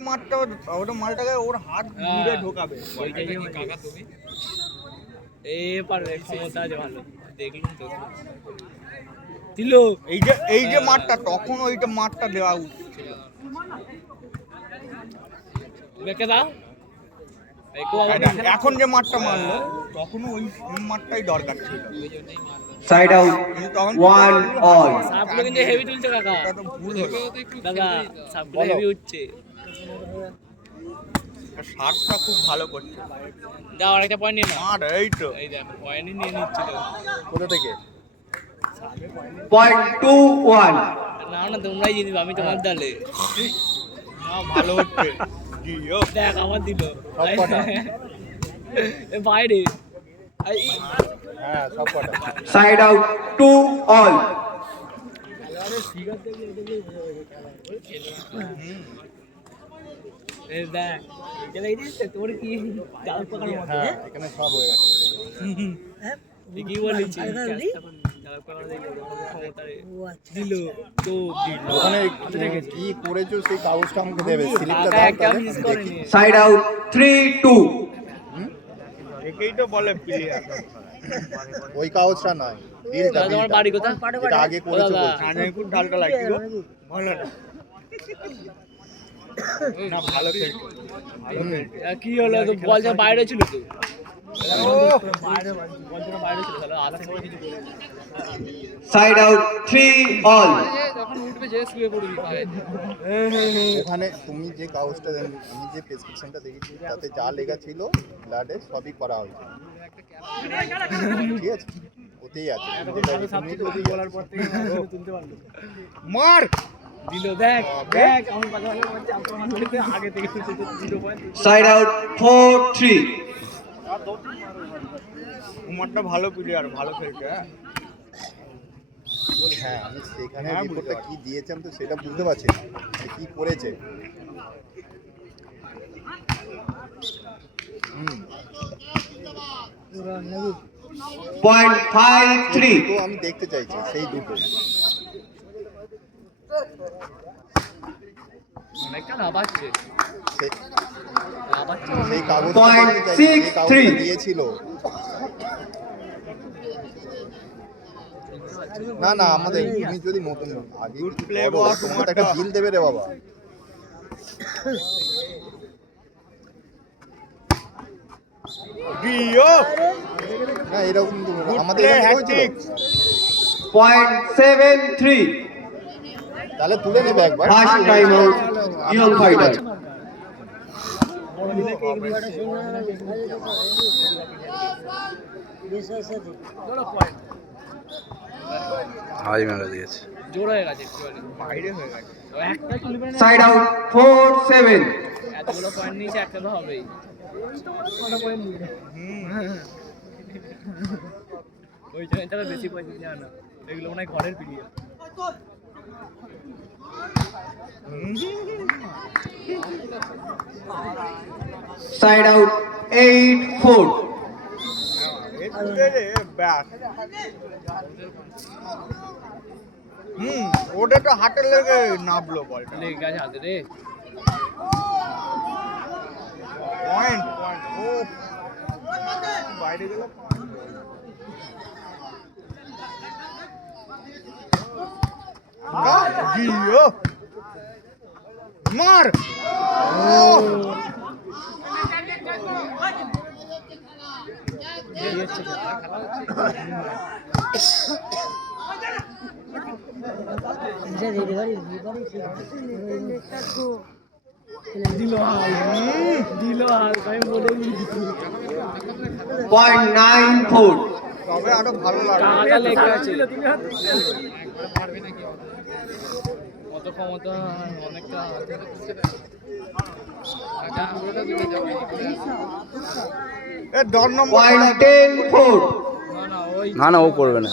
মারটা ওটা মালটাকে ওর হাত ঘুরে ঢোকাবে। কাকা তুমি পারবে, ক্ষমতা আছে ভালো, দেখলুম তো দিল। এই যে মারটা তখন ওইটা মারটা দেওয়া উচিত ছিল। এখন যে মারটা মারলো তখনও ওই মারটাই দরকার ছিল। Side out 1 all. সাপগুলো কিন্তু হেভি তুলছে কাকা, ভুল হলো দাদা সাপগুলো হেভি উঠছে। শার্টটা খুব ভালো করছে। দাও আরেকটা পয়েন্ট নিয়ে নাও। আর এই তো এই দেখো পয়েন্টই নিয়ে নিচ্ছিল। কোথা থেকে? পয়েন্ট 2 1। নাও না, তোমরাই জিতবে, আমি তোমার দলে। না ভালো হচ্ছে। জিও দেখ আমার দিল বাইরে। হ্যাঁ সব কটা। Side out 2 all. তোর কি এখানে সব হয়ে গেছে। কি বলেছি দিল তো ওখানে কি করেছো সেই কাগজটা আমাকে দেবে, স্লিপটা দাও দেখি। Side out 3 2। একেই তো বলে প্লেয়ার। ওই কাগজটা নয়, বিলটা তোমার বাড়ি কোথায়? যেটা আগে করেছো বলছি। খুব ডালটা লাগছিল ভালো না ভালো খেলছো। কি হলো, তো বলটা বাইরে ছিল তো। Side out 3 all. ওখানে তুমি যে কাগজটা আমি যে প্রেসক্রিপশনটা দেখেছি তাতে যা লেখা ছিল ব্লাডে সবই করা হয়েছে, ঠিক আছে? ওতেই আছে মার দিল। দেখ দেখ আমি আগে থেকে সাইড আউট 4 3। কুমারটা ভালো প্লেয়ার, ভালো খেলছে। হ্যাঁ আমি সেখানে রিপোর্টটা কি দিয়েছেন তো সেটা বুঝতে পারছি না যে কি করেছে। পয়েন্ট 5 3। তো আমি দেখতে চাইছি সেই দুটো। অনেকটা লাভাচ্ছে সেই কাগজ Point 6 3। দিয়েছিল না না আমাদের তুমি যদি নতুন আগে তোমার একটা বিল দেবে রে বাবা। না এরকম আমাদের পয়েন্ট 7 3। তাহলে তুলে নেবে একবার। First time out young fighter. High মেরে দিয়েছে, জোর হয়ে গেছে একটু, বাইরে হয়ে গেছে। একটা তুলবে না, সাইড আউট 4 7। এতগুলো পয়েন্ট নিয়েছে, একটা তো হবেই। ওই জন্য তারা বেশি পয়সা দেওয়া না, এগুলো মনে হয় ঘরের প্লেয়ার। Side out 8 4। ওটা তো হাতে লেগে নামলো বলটা। লেগে গেছে হাতে রে। পয়েন্ট ও বাইরে গেল। জিও মার দিল হাল আমি বলে পয়েন্ট 9 4। তবে আরো ভালো লাগে। কত ক্ষমতা, অনেকটা পয়েন্ট 10 4। না না ও করবে না,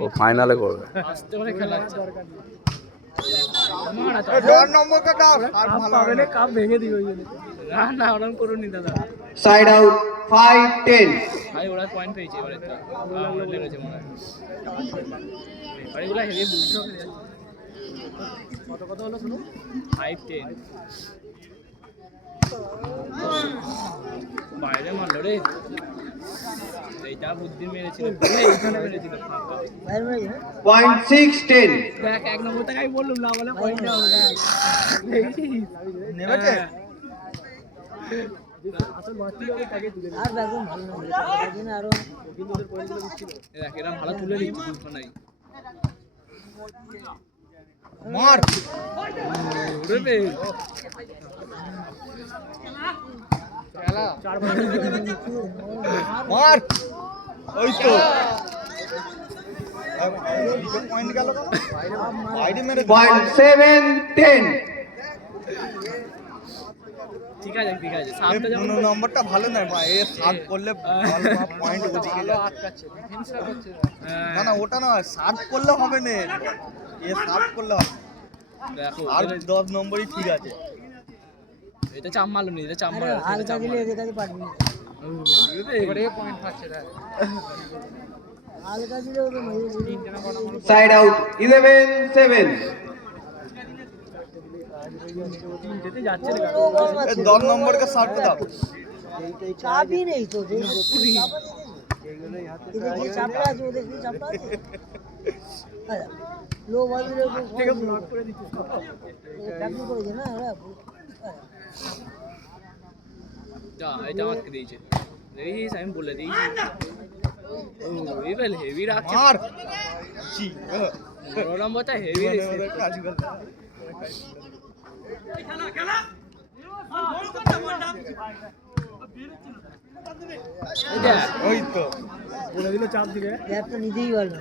ও ফাইনালে করবে। আস্তে করে খেলাচ্ছে। কাপ ভেঙে দিবে না, না ওরকম করুনি দাদা। Side out 5 10। ভাই ওরা পয়েন্ট পেয়েছে এবারে, লেগেছে মনে হয়। এগুলো হেভি বুঝতে হবে। কত হলো শুনো 5-10 বাইরে মারলো রে এইটা বুদ্ধি মেরেছিল এইখানে মেরেছিল ফাঁকা Point 6-10. দেখ এক নম্বর টাকাই বললাম না বলে পয়েন্ট দাও নেমেছে? আসল মারছিল ওই টাকা তুলে আর বেগম ভালো না দিন আরো কিন্তু ওদের পয়েন্টগুলো দিচ্ছিল দেখ এরা ভালো তুলে দিচ্ছে দুটো নাই মার ওরে বে মার ওই তো পয়েন্ট গেল বাইরে মেরে Point 7-10. ঠিক আছে সাতটা যেমন 15 নম্বরটা ভালো নয় ভাই এ সাত করলে পয়েন্ট ওদিকে যাচ্ছে না না ওটা না সাত করলে হবে না এ সাত করলে হবে দেখো আর 10 নম্বরই ঠিক আছে এটা চাপ মারলো নি এটা চাপ মারলো হালকা দিলে এদের কাছে পারবি না। এবারে পয়েন্ট পাচ্ছে না হালকা দিলে ওদের মেরে Side out 11-7. যেতে যাচ্ছে রে এ 10 নম্বরকে সারতে দাও চাপই নেই তো এদের কি চাপটা আছে ওদের কি চাপটা আছে লো বাজলে থেকে ব্লক করে দিচ্ছিস চাকরি করেছে না ওরা যা এটা আমাকে দিয়েছে দেখিস আমি বলে দিয়েছি ও এবার হেভি রাখছে মার জি বড় নম্বরটা হেভি রেখেছে আজকাল এটা ওই তো বলে দিল চাপ দিবে ল্যাপটা নিতেই পারবে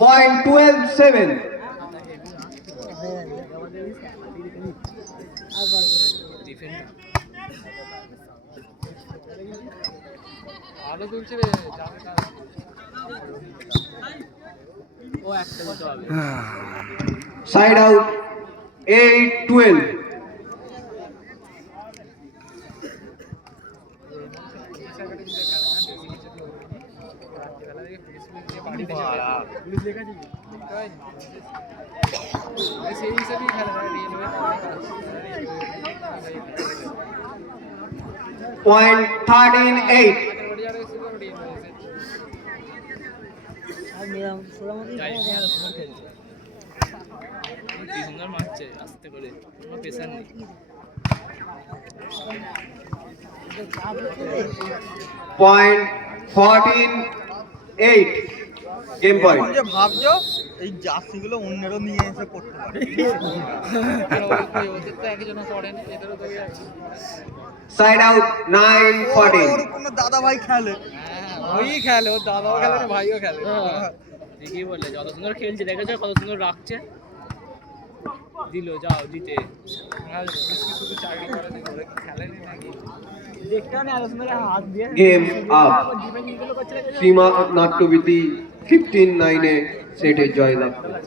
Point 12-7. আর পারবে না ডিফেন্ডার আলো তুলছে রে ও একটা দিতে হবে Side out 8-12. পুলিশ লেখা আছে সেই হিসাবেই খেলা Point 13-8. আর মেরাম সোলামতি কি সুন্দর মারছে আস্তে করে কোনো প্রেশার নেই চাপ হচ্ছে রে Point 14-8. Game এখন point. যে ভাবছো এই জার্সিগুলো অন্যেরও নিয়ে এসে করতে পারে ওদের তো একজন পড়েন এদেরও তো Side out ওর 9-14. কোনো দাদা ভাই খেলে ওই খেলে ওর দাদাও খেলে না ভাইও খেলে ঠিকই বললে যত সুন্দর খেলছে দেখেছো কত সুন্দর রাখছে দিল যাও দিতে শুধু চাকরি করে খেলেনি নাকি দেখতে না এত সুন্দর হাত দিয়ে Game up. সীমা নাট্যবিধি 15-9 এ সেটে জয়লাভ করে।